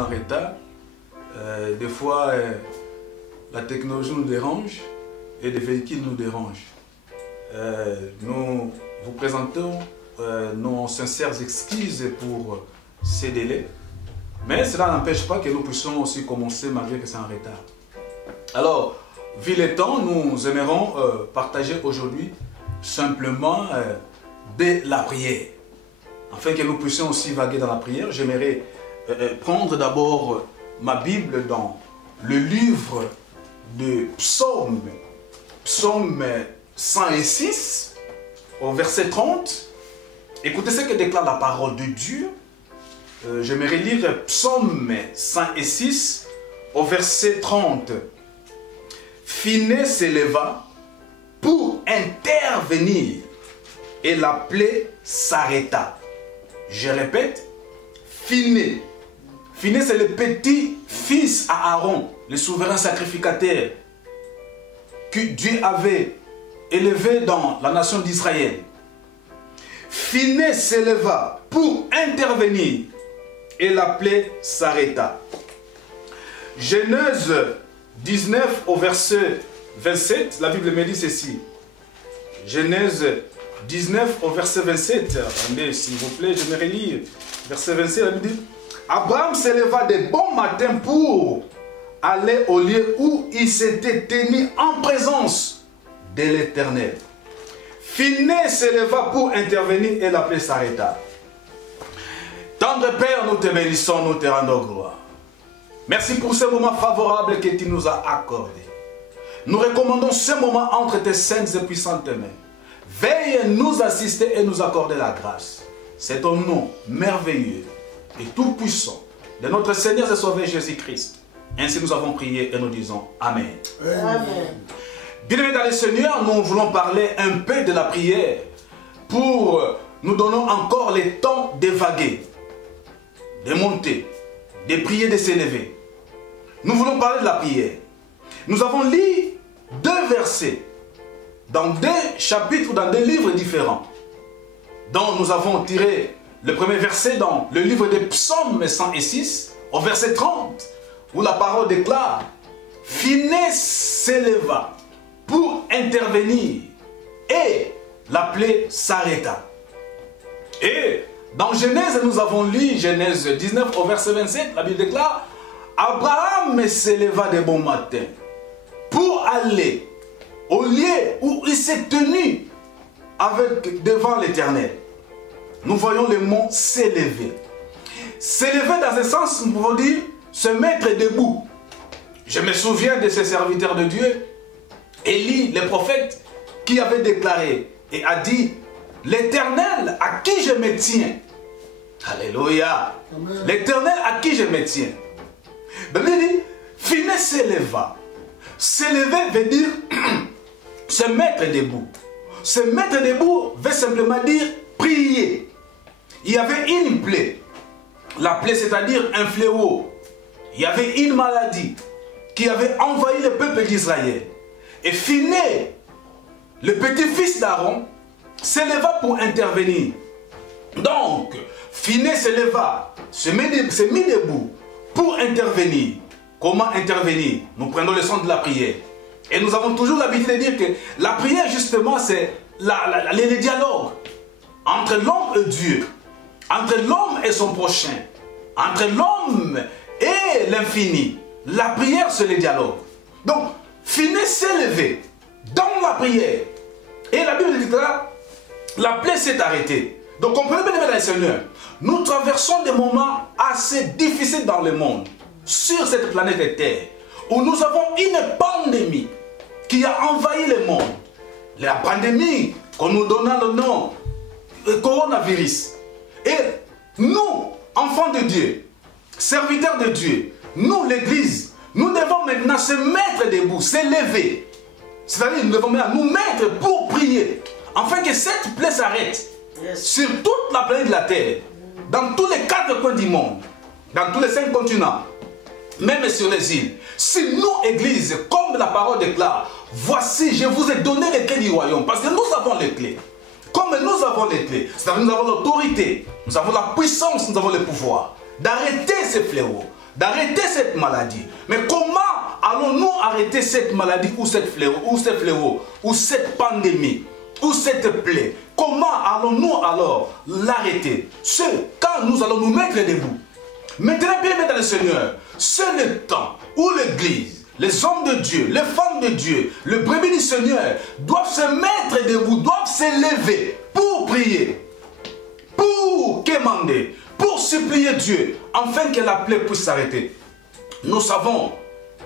En retard, des fois la technologie nous dérange et les véhicules nous dérangent. Nous vous présentons nos sincères excuses pour ces délais, mais cela n'empêche pas que nous puissions aussi commencer malgré que c'est en retard. Alors, vu le temps, nous aimerons partager aujourd'hui simplement de la prière. Afin que nous puissions aussi vaguer dans la prière, j'aimerais prendre d'abord ma Bible dans le livre de Psaume, Psaume 106, au verset 30. Écoutez ce que déclare la parole de Dieu. J'aimerais lire Psaume 106, au verset 30. Phinéas s'éleva pour intervenir et la plaie s'arrêta. Je répète, Phinéas. Phinéas, c'est le petit-fils à Aaron, le souverain sacrificateur que Dieu avait élevé dans la nation d'Israël. Phinéas s'éleva pour intervenir et la plaie s'arrêta. Genèse 19 au verset 27, la Bible me dit ceci. Genèse 19 au verset 27, attendez s'il vous plaît, je vais relire. Verset 27, la Bible dit, Abraham s'éleva de bon matin pour aller au lieu où il s'était tenu en présence de l'Éternel. Phinéas s'éleva pour intervenir et la plaie s'arrêta. Tendre Père, nous te bénissons, nous te rendons gloire. Merci pour ce moment favorable que tu nous as accordé. Nous recommandons ce moment entre tes saintes et puissantes mains. Veille nous assister et nous accorder la grâce. C'est ton nom merveilleux et tout puissant de notre Seigneur et Sauveur Jésus-Christ. Ainsi nous avons prié et nous disons Amen. Amen. Bien-aimés dans le Seigneur, nous voulons parler un peu de la prière pour nous donner encore le temps d'évaguer, de monter, de prier, de s'élever. Nous voulons parler de la prière. Nous avons lu deux versets dans deux chapitres, dans deux livres différents, dont nous avons tiré le premier verset dans le livre des Psaumes 106, au verset 30, où la parole déclare « Phinéas s'éleva pour intervenir et la plaie s'arrêta. » Et dans Genèse, nous avons lu Genèse 19 au verset 27, la Bible déclare « Abraham s'éleva de bon matin pour aller au lieu où il s'est tenu devant l'Éternel. » Nous voyons le mot « s'élever ». S'élever dans un sens, nous pouvons dire se mettre debout. Je me souviens de ces serviteurs de Dieu, Élie, le prophète, qui avait déclaré et a dit « L'Éternel à qui je me tiens. » Alléluia. L'Éternel à qui je me tiens. La Bible dit « Phinéas s'éleva ». S'élever veut dire se mettre debout. Se mettre debout veut simplement dire prier. Il y avait une plaie. La plaie, c'est-à-dire un fléau. Il y avait une maladie qui avait envahi le peuple d'Israël. Et Phinéas, le petit-fils d'Aaron, s'éleva pour intervenir. Donc, Phinéas s'éleva, se mit debout pour intervenir. Comment intervenir? Nous prenons le sens de la prière. Et nous avons toujours l'habitude de dire que la prière, justement, c'est le dialogue entre l'homme et Dieu, entre l'homme et son prochain, entre l'homme et l'infini. La prière, c'est le dialogue. Donc, Phinéas s'est levé dans la prière. Et la Bible dit que la plaie s'est arrêtée. Donc, comprenez bien, les Seigneurs, nous traversons des moments assez difficiles dans le monde, sur cette planète Terre, où nous avons une pandémie qui a envahi le monde. La pandémie qu'on nous donne le nom de coronavirus. Et nous, enfants de Dieu, serviteurs de Dieu, nous, l'Église, nous devons maintenant se mettre debout, s'élever. C'est-à-dire, nous devons maintenant nous mettre pour prier, afin que cette plaie s'arrête sur toute la planète de la Terre, dans tous les 4 coins du monde, dans tous les 5 continents, même sur les îles. Si nous, Église, comme la parole déclare, voici, je vous ai donné les clés du royaume, parce que nous avons les clés. Comme nous avons les clés, c'est-à-dire nous avons l'autorité, nous avons la puissance, nous avons le pouvoir d'arrêter ces fléaux, d'arrêter cette maladie. Mais comment allons-nous arrêter cette maladie ou cette fléau, ou cette pandémie, ou cette plaie? Comment allons-nous alors l'arrêter? C'est quand nous allons nous mettre debout. Maintenant, bien aimés dans le Seigneur, c'est le temps où l'Église, les hommes de Dieu, les femmes de Dieu, le brebis du Seigneur doivent se mettre debout, doivent s'élever pour prier, pour quémander, pour supplier Dieu, afin que la plaie puisse s'arrêter. Nous savons,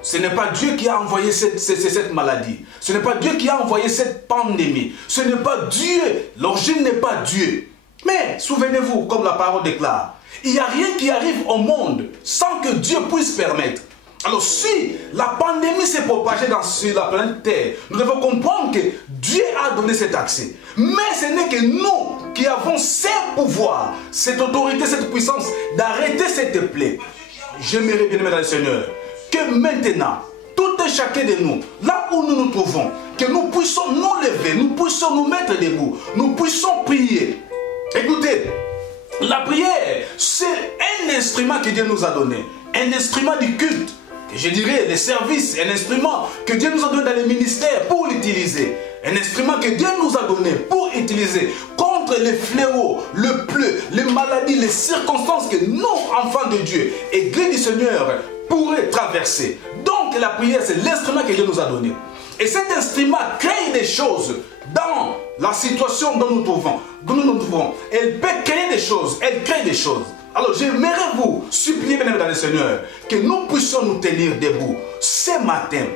ce n'est pas Dieu qui a envoyé cette maladie. Ce n'est pas Dieu qui a envoyé cette pandémie. Ce n'est pas Dieu. L'origine n'est pas Dieu. Mais souvenez-vous, comme la parole déclare, il n'y a rien qui arrive au monde sans que Dieu puisse permettre. Alors si la pandémie s'est propagée sur la planète Terre, nous devons comprendre que Dieu a donné cet accès. Mais ce n'est que nous qui avons ce pouvoir, cette autorité, cette puissance d'arrêter cette plaie. J'aimerais bien aimer dans le Seigneur que maintenant, tout et chacun de nous, là où nous nous trouvons, que nous puissions nous lever, nous puissions nous mettre debout, nous puissions prier. Écoutez, la prière, c'est un instrument que Dieu nous a donné, un instrument du culte, que je dirais les services, un instrument que Dieu nous a donné dans les ministères pour l'utiliser, un instrument que Dieu nous a donné pour utiliser contre les fléaux, le pleu, les maladies, les circonstances que nous, enfants de Dieu, Église du Seigneur, pourraient traverser. Donc la prière, c'est l'instrument que Dieu nous a donné. Et cet instrument crée des choses dans la situation dont nous nous trouvons. Elle peut créer des choses, elle crée des choses. Alors j'aimerais vous supplier, bien aimés dans le Seigneur, que nous puissions nous tenir debout ce matin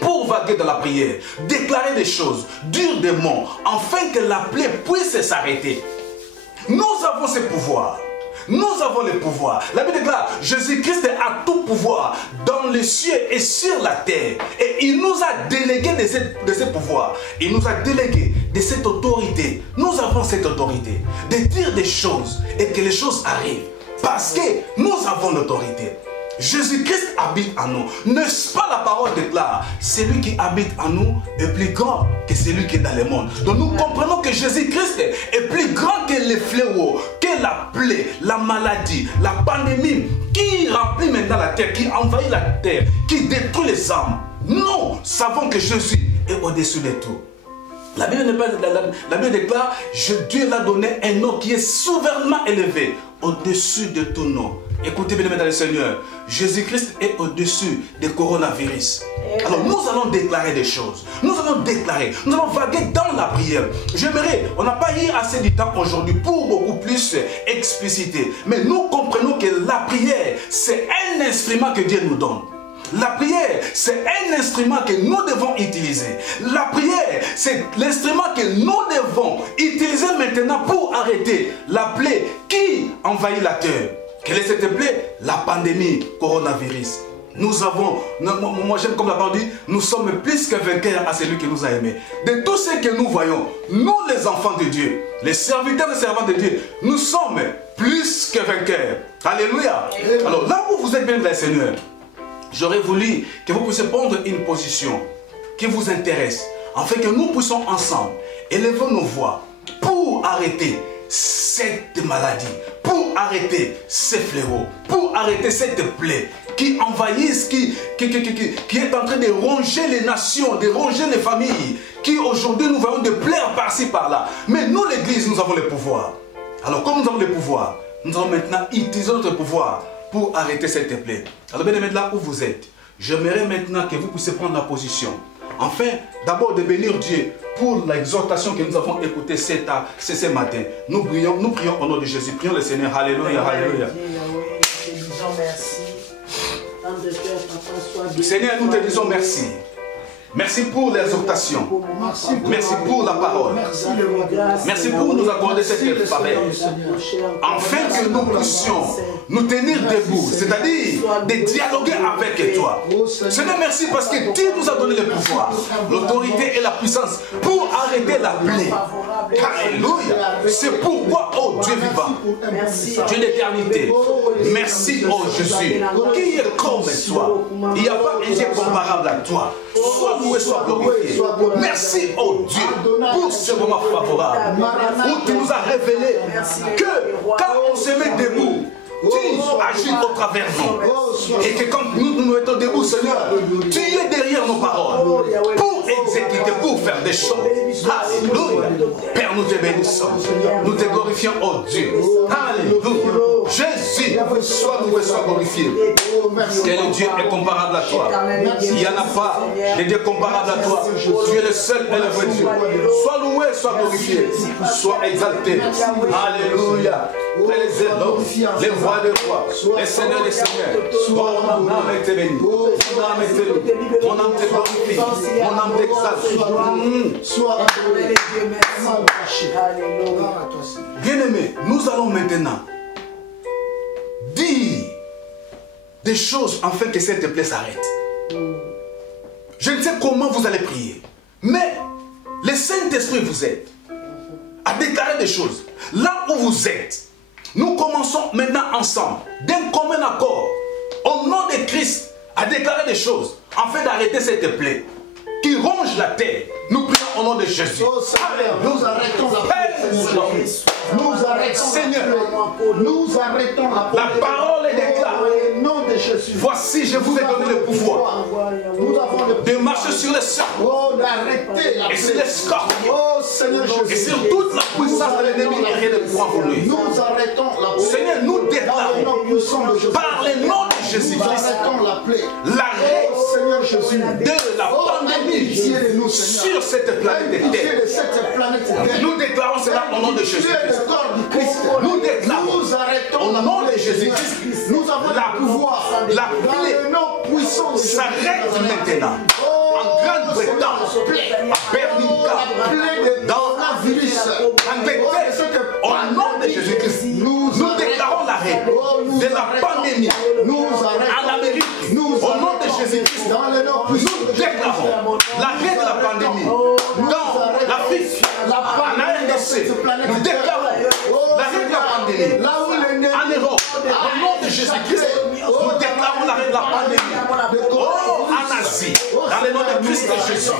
pour vaguer dans la prière, déclarer des choses, dire des mots, afin que la plaie puisse s'arrêter. Nous avons ce pouvoir. Nous avons le pouvoir. La Bible déclare, Jésus-Christ a tout pouvoir dans les cieux et sur la terre. Et il nous a délégué de ce pouvoir. Il nous a délégué de cette autorité. Nous avons cette autorité de dire des choses et que les choses arrivent. Parce que nous avons l'autorité. Jésus-Christ habite en nous. N'est-ce pas la parole déclare? Celui qui habite en nous est plus grand que celui qui est dans le monde. Donc nous comprenons que Jésus-Christ est plus grand que les fléaux, que la plaie, la maladie, la pandémie qui remplit maintenant la terre, qui envahit la terre, qui détruit les âmes. Nous savons que Jésus est au-dessus de tout. La Bible déclare, Dieu l'a donné un nom qui est souverainement élevé au-dessus de tout nom. Écoutez bien, dans le Seigneur, Jésus-Christ est au-dessus des coronavirus. Alors nous allons déclarer des choses. Nous allons déclarer, nous allons vaguer dans la prière. J'aimerais, on n'a pas eu assez de temps aujourd'hui pour beaucoup plus expliciter. Mais nous comprenons que la prière, c'est un instrument que Dieu nous donne. La prière, c'est un instrument que nous devons utiliser. La prière, c'est l'instrument que nous devons utiliser maintenant pour arrêter la plaie qui envahit la terre. Quelle est cette plaie? La pandémie coronavirus. Nous avons, moi j'aime comme la parole dit, nous sommes plus que vainqueurs à celui qui nous a aimés. De tout ce que nous voyons, nous les enfants de Dieu, les serviteurs et servantes de Dieu, nous sommes plus que vainqueurs. Alléluia. Alors là où vous êtes bien, le Seigneur, j'aurais voulu que vous puissiez prendre une position qui vous intéresse, afin que nous puissions ensemble élever nos voix pour arrêter cette maladie, pour arrêter ces fléaux, pour arrêter cette plaie qui envahissent, qui est en train de ronger les nations, de ronger les familles, qui aujourd'hui nous voyons de plaies par-ci par-là. Mais nous, l'Église, nous avons le pouvoir. Alors comme nous avons le pouvoir, nous allons maintenant utiliser notre pouvoir pour arrêter cette plaie. Alors bien aimés, là où vous êtes, j'aimerais maintenant que vous puissiez prendre la position. Enfin, d'abord de bénir Dieu pour l'exhortation que nous avons écoutée ce matin. Nous prions au nom de Jésus. Prions le Seigneur. Alléluia, alléluia. Te disons merci. Seigneur, nous te disons merci. Merci pour l'exhortation. Merci pour la parole. Merci pour nous accorder cette faveur. Afin que nous puissions nous tenir debout, c'est-à-dire de dialoguer avec toi. Seigneur, merci parce que tu nous as donné le pouvoir, l'autorité et la puissance pour arrêter la plaie. Alléluia. C'est pourquoi, oh Dieu vivant, Dieu d'éternité, merci, oh Jésus, qui est comme toi. Il n'y a pas un Dieu comparable à toi. Sois loué, sois glorifié. Merci, oh Dieu, pour ce moment favorable où tu nous as révélé que quand on se met debout, tu agis au travers nous. Et que quand nous nous mettons debout, Seigneur, tu es derrière nos paroles pour exécuter, pour faire des choses. Alléluia. Père, nous te bénissons. Nous te glorifions, oh Dieu. Alléluia. Jésus, sois loué, sois glorifié. Quel Dieu est comparable à toi? Il n'y en a pas de Dieu comparable à toi. Tu es le seul et le vrai Dieu. Sois loué, sois glorifié. Sois exalté. Alléluia. Les éloges, les rois des rois, les seigneurs des seigneurs. Mon âme est bénie. Mon âme est bénie. Mon âme te glorifie. Mon âme t'exalte. Sois adoré. Bien-aimés, nous allons maintenant dire des choses afin que cette plaie s'arrête. Je ne sais comment vous allez prier, mais le Saint-Esprit vous aide à déclarer des choses. Là où vous êtes, nous commençons maintenant ensemble, d'un commun accord, au nom de Christ, à déclarer des choses afin d'arrêter cette plaie qui ronge la terre. Nous prions au nom de Jésus. Oh Seigneur, nous arrêtons la plaie. Nous arrêtons Seigneur. Nous arrêtons La parole est déclarée. Au nom de Jésus. Voici, je vous ai donné le pouvoir Nous avons le de marcher sur les serpents Oh, d'arrêter la et sur plaie. les scorpions Oh Seigneur et Jésus. sur toute la puissance de l'ennemi et rien ne pourra vous nuire. Nous arrêtons la plaie. Seigneur, nous Dans le déclarons nom puissant de Jésus. par le nom de Nous Jésus-Christ arrêtons la plaie. l'arrêt Oh Seigneur Jésus. de la Oh, pandémie pitié de nous, Seigneur. sur cette planète Pitié Terre. de cette planète Terre. Nous déclarons cela au nom de Pitié Jésus-Christ. du corps du Christ. Nous déclarons Nous arrêtons au la nom de plaie, Jésus-Christ. Seigneur. Nous avons La le pouvoir. la Dans plaie le nom puissant de Jésus. s'arrête maintenant en Grande-Bretagne, à Birmingham, dans la virus. Angleterre, au nom de Jésus-Christ. Nous déclarons l'arrêt de la pandémie en Amérique. Au nom de Jésus-Christ, nous déclarons l'arrêt de la pandémie dans l'Afrique, en RDC. Nous déclarons l'arrêt de la pandémie en Europe. Au nom de Jésus-Christ, nous déclarons l'arrêt de la pandémie. Oh, en Asie, dans le nom de Christ Jésus,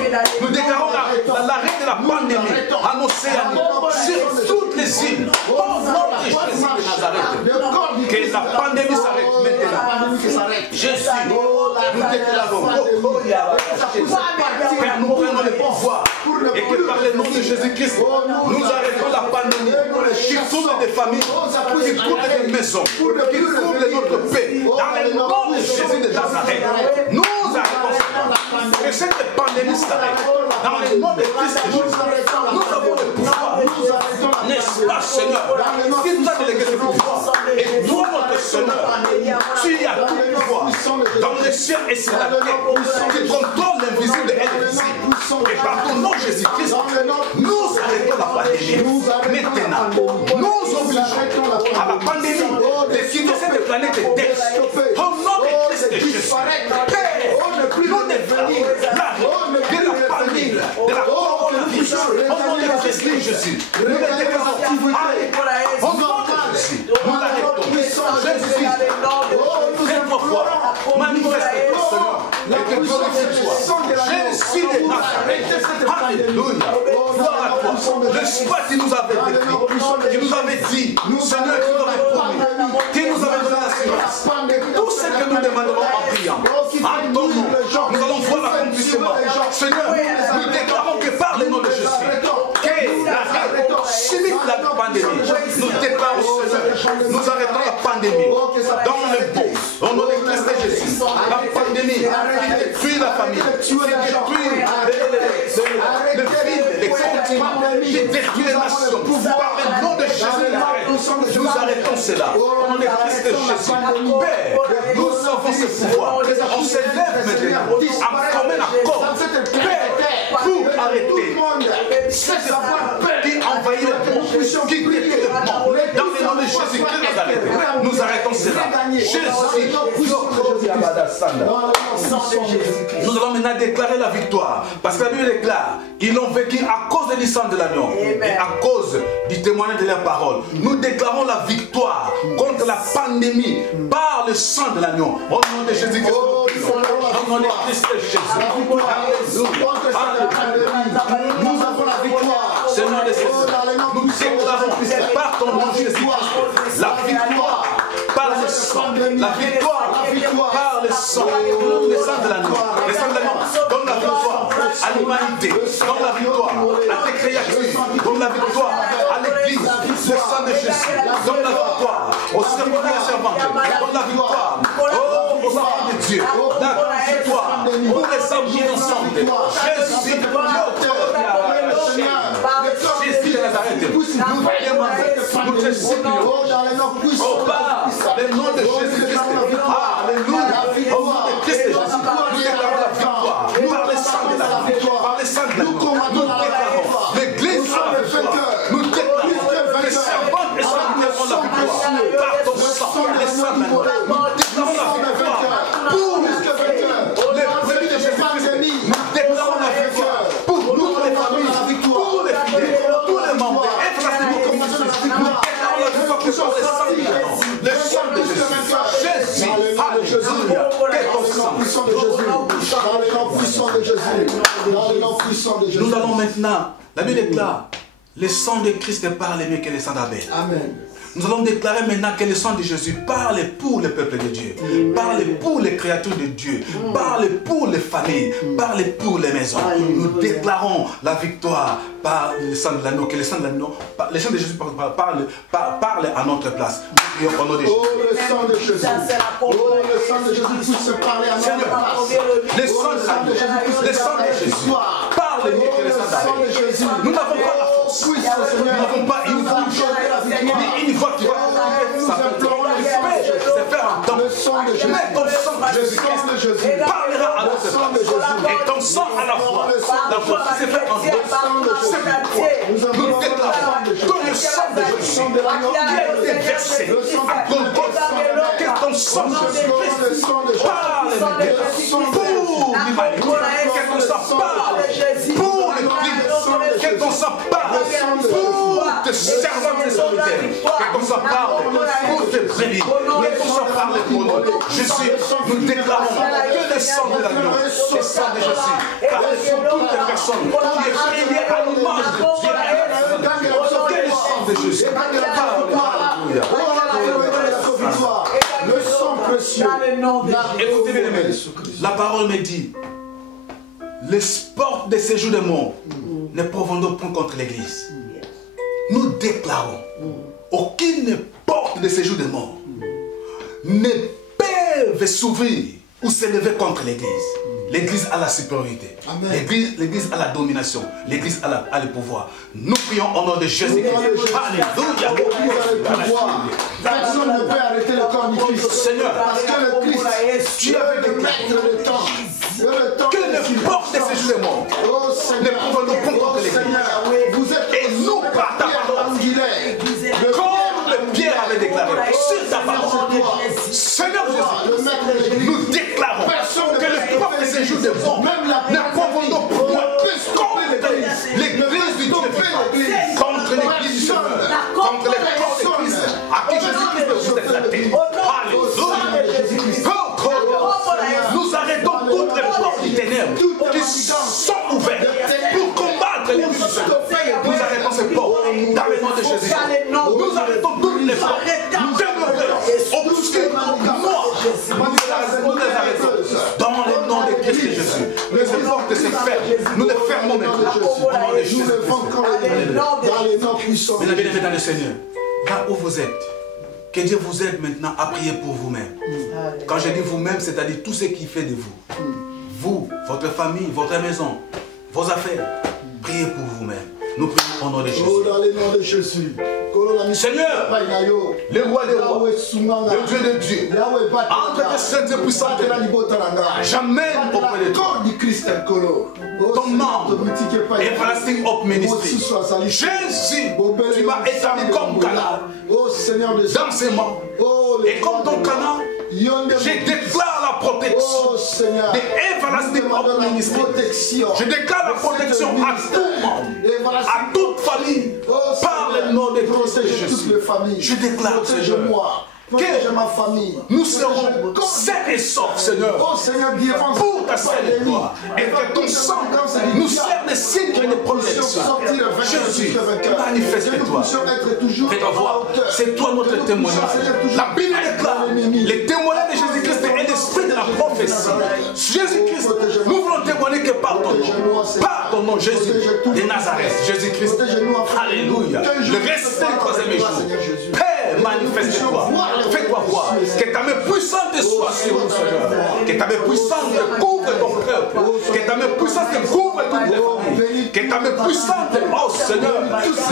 nous déclarons l'arrêt de la pandémie en Océanie, sur toutes les îles. Au nom de Jésus de Nazareth, que la pandémie s'arrête maintenant. Jésus, nous déclarons, Père, nous prenons le pouvoir et que par le nom de Jésus-Christ, nous arrêtons la pandémie qui trouble des familles, qui trouble des maisons, qui trouble notre paix. Dans le nom de Jésus de Nazareth, nous arrêtons cela. Que cette pandémie s'arrête. Dans le nom de Christ Jésus, nous avons le pouvoir. N'est-ce pas, Seigneur? Qui nous a délégué ce pouvoir? Et toi, notre Seigneur, tu as tout le pouvoir dans le ciel et sur la terre. Tu contrôles l'invisible et l'invisible. Et par ton nom, Jésus-Christ, nous arrêtons la pandémie. Maintenant, nous obligeons à la pandémie de quitter cette planète Terre. Au nom de Christ Jésus, Père, nous déclarons l'arrêt de la pandémie, de la coronavirus. Au nom de Christ Jésus, nous le déclarons. Au nom de Jésus, nous l'arrêtons. Jésus, fais-toi voir, manifeste-toi, Seigneur, et que glorifie-toi. Jésus de Nazareth, alléluia, gloire à toi. Le soir qui nous avait décrit, qui nous avait dit, Seigneur, qui nous avait promis, qui nous avait donné l'assurance. Tout ce que nous demanderons en priant, en ton nom, nous allons voir l'accomplissement. Seigneur, nous déclarons que par le nom de Jésus, que l'arrêt chimique de la pandémie, nous déclarons, Seigneur, nous arrêtons la pandémie dans le beau, au nom de Christ Jésus. La pandémie qui détruit la famille, qui détruit le ville, les continents, qui détruit les nations. Par le nom de Jésus, nous arrêtons cela. Au nom de Christ Jésus. Père, nous avons ce pouvoir. On s'élève maintenant en commun accord. Père, pour arrêter cette qui envahit le monde, qui détruit le monde. Dans le nom de Jésus-Christ, nous arrêtons cela. Jésus, nous allons maintenant déclarer la victoire. Parce que la Bible déclare, ils l'ont vécu à cause du sang de l'agneau et à cause du témoignage de leur parole. Nous déclarons la victoire contre la pandémie par le sang de l'agneau. Au nom de Jésus-Christ, au nom de Christ Jésus. Nous avons la victoire. Seigneur de Jésus, nous déclarons par ton nom Jésus-Christ la victoire par La victoire par le sang de l'agneau. Le sang de l'agneau donne la victoire à l'humanité, donne la victoire à tes créatures, donne la victoire à l'église. Le sang de Jésus donne la victoire aux servants et servantes, donne la victoire aux enfants de Dieu. La victoire pour les hommes innocents. Jésus, Jésus de Nazareth, nous demandons, nous te supplions, au Père, le nom de Jésus-Christ, alléluia, au nom de Christ Jésus, nous déclarons la victoire, par le sang de la victoire, par le sang de la victoire, nous déclarons, l'église a la victoire, nous déclarons, les servantes et serviteurs ont la victoire, par ton sang, le sang de la victoire, nous déclarons la victoire, pour les brebis de Jésus-Christ, nous déclarons la victoire, pour toutes les familles, pour les fidèles, tous les membres, et nous déclarons la victoire pour le sang de Jésus. Jésus, alléluia, quel ton sang, dans le nom puissant de Jésus, dans le nom puissant de Jésus. Nous allons maintenant, la Bible déclare, le sang de Christ parle mieux que le sang d'Abel. Amen. Nous allons déclarer maintenant que le sang de Jésus parle pour le peuple de Dieu, parle pour les créatures de Dieu, parle pour les familles, parle pour les maisons. Nous déclarons la victoire par le sang de l'agneau, que le sang de l'agneau, le sang de Jésus parle à notre place. Nous prions au nom de Jésus. Oh, le sang de Jésus. Oh, le sang de Jésus puisse parler à notre place. Le sang de l'agneau, le sang de Jésus parle mieux que le sang d'Abel. Nous n'avons pas la force, nous n'avons pas une bouche, ni une voix qui va se faire entendre. Mais ton sang, Jésus-Christ, parlera à notre place. Et ton sang à la fois qui se fait entendre. C'est pourquoi nous déclarons que le sang de Jésus qui a été versé à Golgotha, que ton sang, Jésus-Christ, parle pour l'humanité, que ton sang parle pour l'Église, que ton sang parle pour tes servantes et serviteurs, que ton sang parle pour tes brebis, que ton sang parle pour nous. Jésus, nous déclarons que le sang de l'agneau, le sang de Jésus, car pour toutes les personnes qui est créé à l'image de Dieu, que le sang de Jésus parle. Alléluia. Le sang précieux. Écoutez bien, la parole me dit, les portes de séjour des morts ne provenant point contre l'Église. Nous déclarons, aucune porte de séjour des morts ne peut s'ouvrir ou s'élever contre l'Église. L'Église a la supériorité. L'Église a la domination. L'Église a le pouvoir. Nous prions au nom de Jésus-Christ. Alléluia. Personne ne peut arrêter le corps du Christ. Seigneur, Parce que le Christ, tu avais déclaré le temps. que les portes de ces jours morts ne provenant point contre l'Église. Vous êtes Et nous, par ta parole, comme le Pierre avait déclaré, sur ta parole, Seigneur Jésus, nous déclarons que les portes de ces jours de morts ne provenant point contre l'Église du Dieu, contre l'Église du Seigneur, contre les corps de Christ, à qui Jésus-Christ vous éclaté. Alléluia. Nous arrêtons toutes les portes du ténèbres qui sont ouvertes pour combattre l'Église du Seigneur. Nous arrêtons ces portes dans le nom de Jésus. Nous arrêtons toutes les portes ténébreuses, obscures, noires. Nous les arrêtons dans le nom de Christ Jésus. Les portes se ferment. Nous les fermons maintenant. Au nom de Jésus. Dans les noms puissants. Mesdames et messieurs, dans le Seigneur, là où vous êtes, que Dieu vous aide maintenant à prier pour vous-même. Quand je dis vous-même, c'est-à-dire tout ce qui fait de vous. Vous, votre famille, votre maison, vos affaires. Priez pour vous-même. Nous prions au nom de Jésus. Oh, dans le nom de Jésus. Seigneur, le roi des rois, le Dieu de Dieu, entre tes saintes et puissantes, j'amène auprès de toi ton nom, Everlasting Hope Ministry. Jésus, tu m'as établi comme canal dans ces mains. Et comme ton canal, je déclare la protection de Everlasting Hope Ministry. Je déclare la protection à tout monde, à toute famille, par le nom de Christ Jésus. Je déclare, Seigneur, que ma famille, nous serons sains et saufs, Seigneur, pour ta sainte gloire, et que ton sang nous sert de signe et de protection. Jésus, manifeste-toi, fais-toi voir, c'est toi notre témoignage. La Bible déclare, les témoignages prophéties. Jésus-Christ, nous voulons témoigner que par ton nom, Jésus de Nazareth, Jésus-Christ, alléluia, le resté du troisième jour. Père, manifeste-toi, fais-toi voir, que ta main puissante soit sur nous, Seigneur, que ta main puissante couvre ton peuple, que ta main puissante couvre toutes les familles, que ta main puissante, oh Seigneur,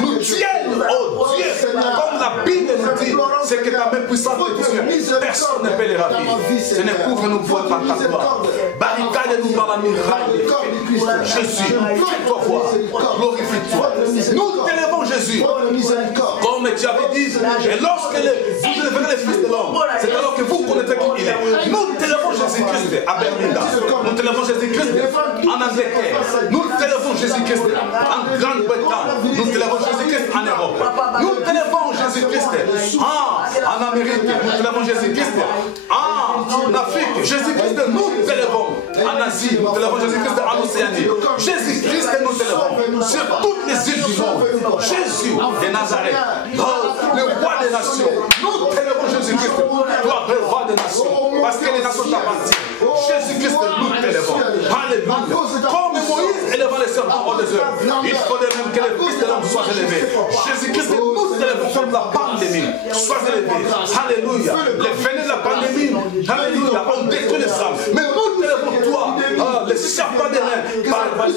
nous tienne, oh Dieu, comme la Bible nous dit, c'est que ta main puissante est Dieu. Personne ne peut les ravir. Seigneur, couvre-nous par ta gloire. Barricade-nous par la muraille. Jésus, fais-toi voir, glorifie-toi. Nous t'élèvons, Jésus, comme tu avais dit, et lorsque vous élèverez les fils de l'homme, c'est alors que vous connaîtrez qui il est. Nous t'élèvons Jésus-Christ à Bermuda. Nous t'élèvons Jésus-Christ en Angleterre. Nous t'élèvons Jésus-Christ en Grande-Bretagne. Nous t'élèvons Jésus-Christ en Europe. Nous t'élèvons Jésus-Christ en Amérique. Nous t'élèvons Jésus-Christ en Afrique. Jésus-Christ, nous t'élèvons en Asie. Nous t'élèvons Jésus-Christ en Océanie. Jésus-Christ, nous t'élèvons sur toutes les îles du monde. Jésus de Nazareth, le roi des nations. Nous t'élèvons Jésus-Christ, toi, le roi des nations, parce que les nations t'appartiennent. Jésus-Christ, nous t'élèvons. Alléluia. Comme Moïse élevant les serpents hors des heures, il faudrait même que les fils de l'homme soient élevés. Jésus-Christ, nous t'élèvons comme la pandémie. Sois élevé. Alléluia. Les venin de la pandémie, alléluia, on détruit les âmes. Mais nous t'élèvons toi, les serpents des reins,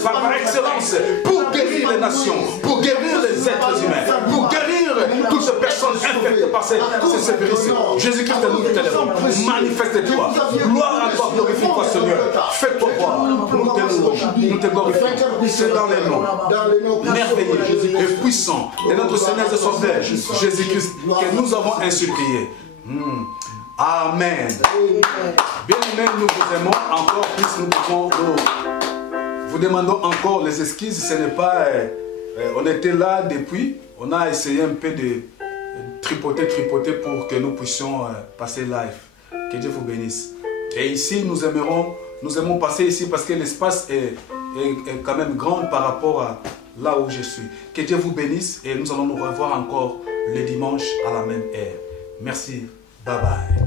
par excellence, pour guérir les nations, pour guérir les êtres humains, pour guérir toutes ces personnes infectées par ces virus. Jésus-Christ, nous t'élèvons. Manifeste-toi. Gloire à toi, glorifie-toi, Seigneur. Fais-toi voir. Nous t'élèvons, nous te glorifions. C'est dans les noms merveilleux et puissants de notre Seigneur et Sauveur, Jésus-Christ, que nous avons ainsi prié. Amen. Bien-aimés, nous vous aimons encore plus, nous pouvons vous demandons encore les excuses. Ce n'est pas... on était là depuis, on a essayé un peu de tripoter pour que nous puissions passer live. Que Dieu vous bénisse. Et ici, nous aimons passer ici parce que l'espace est quand même grand par rapport à là où je suis. Que Dieu vous bénisse et nous allons nous revoir encore le dimanche à la même heure. Merci. Bye bye.